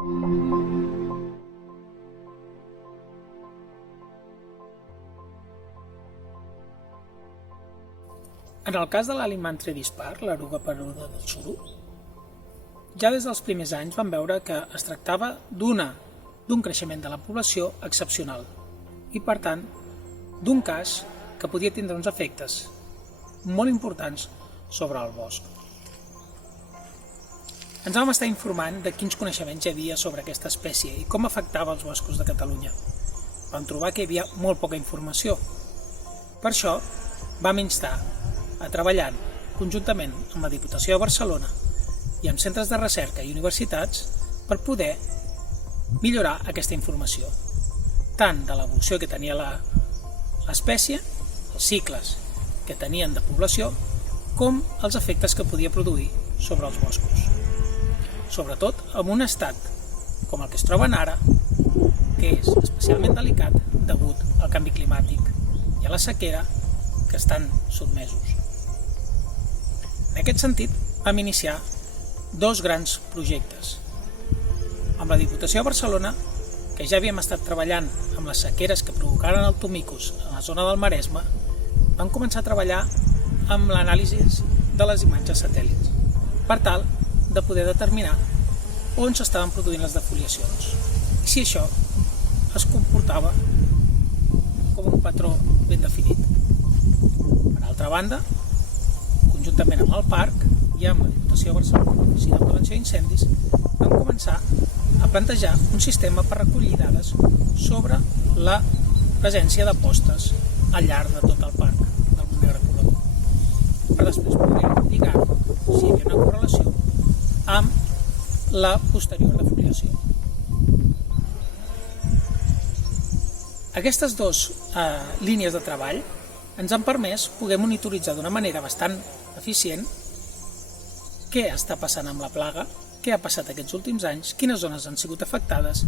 En el cas de l'Alimantria dispar, l'eruga peluda del suro, ja des dels primers anys vam veure que es tractava d'un creixement de la població excepcional i, per tant, d'un cas que podia tindre uns efectes molt importants sobre el bosc. Ens vam estar informant de quins coneixements hi havia sobre aquesta espècie i com afectava els boscos de Catalunya. Vam trobar que hi havia molt poca informació. Per això vam instar a treballar conjuntament amb la Diputació de Barcelona i amb centres de recerca i universitats per poder millorar aquesta informació, tant de l'evolució que tenia l'espècie, els cicles que tenien de població, com els efectes que podia produir sobre els boscos. Sobretot en un estat com el que es troben ara, que és especialment delicat degut al canvi climàtic i a la sequera que estan sotmesos. En aquest sentit, vam iniciar dos grans projectes. Amb la Diputació de Barcelona, que ja havíem estat treballant amb les sequeres que provocaren el Tomicus en la zona del Maresme, vam començar a treballar amb l'anàlisi de les imatges satèl·lits, per tal de poder determinar on s'estaven produint les defoliacions i si això es comportava com un patró ben definit. Per altra banda, conjuntament amb el parc i amb la Diputació de Barcelona, l'Oficina de Prevenció d'Incendis, vam començar a plantejar un sistema per recollir dades sobre la presència de postes al llarg de tot el parc del Montnegre Corredor, per després poder lligar si hi havia una correlació amb la posterior defoliació. Aquestes dues línies de treball ens han permès poder monitoritzar d'una manera bastant eficient què està passant amb la plaga, què ha passat aquests últims anys, quines zones han sigut afectades,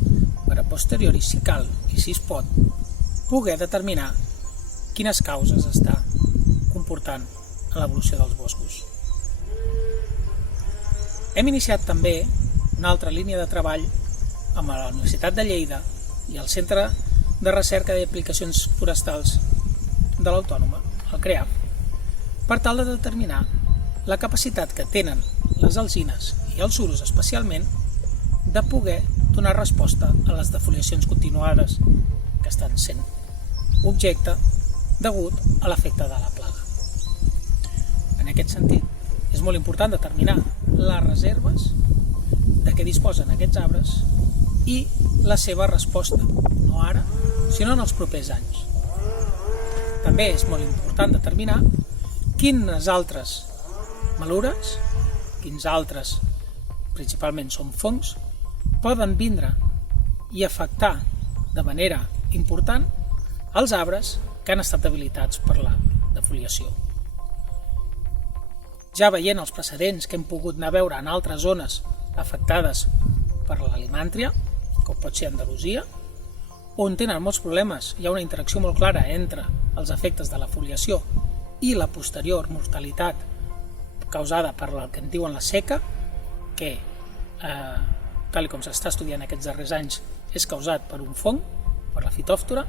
per a posteriori, si cal i si es pot, poder determinar quines causes està comportant en l'evolució dels boscos. Hem iniciat també una altra línia de treball amb la Universitat de Lleida i el Centre de Recerca i Aplicacions Forestals de l'Autònoma, el CREAF, per tal de determinar la capacitat que tenen les alzines i els suros especialment de poder donar resposta a les defoliacions continuades que estan sent objecte degut a l'efecte de la plaga. En aquest sentit, és molt important determinar les reserves de què disposen aquests arbres i la seva resposta, no ara, sinó en els propers anys. També és molt important determinar quines altres malures, quins altres, principalment són fongs, poden vindre i afectar de manera important els arbres que han estat debilitats per la defoliació. Ja veient els precedents que hem pogut anar a veure en altres zones afectades per l'Alimantria, com pot ser Andalusia, on tenen molts problemes, hi ha una interacció molt clara entre els efectes de la foliació i la posterior mortalitat causada per el que en diuen la seca, que, tal com s'està estudiant aquests darrers anys, és causat per un fong, per la fitòftora.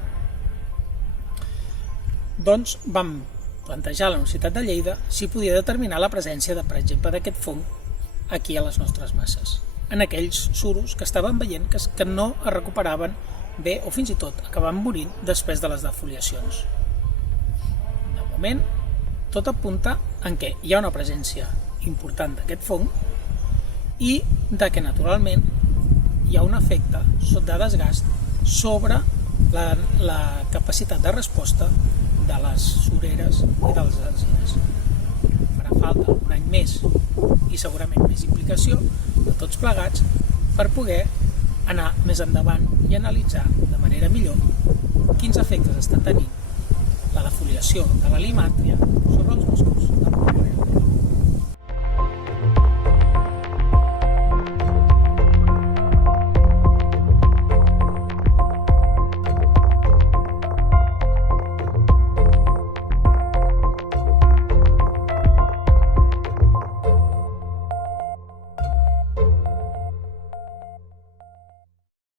Doncs vam plantejar a la Universitat de Lleida si podia determinar la presència, per exemple, d'aquest fong aquí a les nostres masses, en aquells suros que estaven veient que no es recuperaven bé o fins i tot acabaven morint després de les defoliacions. De moment, tot apunta en què hi ha una presència important d'aquest fong i de que naturalment hi ha un efecte de desgast sobre la capacitat de resposta de les sureres i dels alzines. Farà falta un any més i segurament més implicació de tots plegats per poder anar més endavant i analitzar de manera millor quins efectes està tenint la defoliació de l'Alimantria sobre els boscos del Montnegre.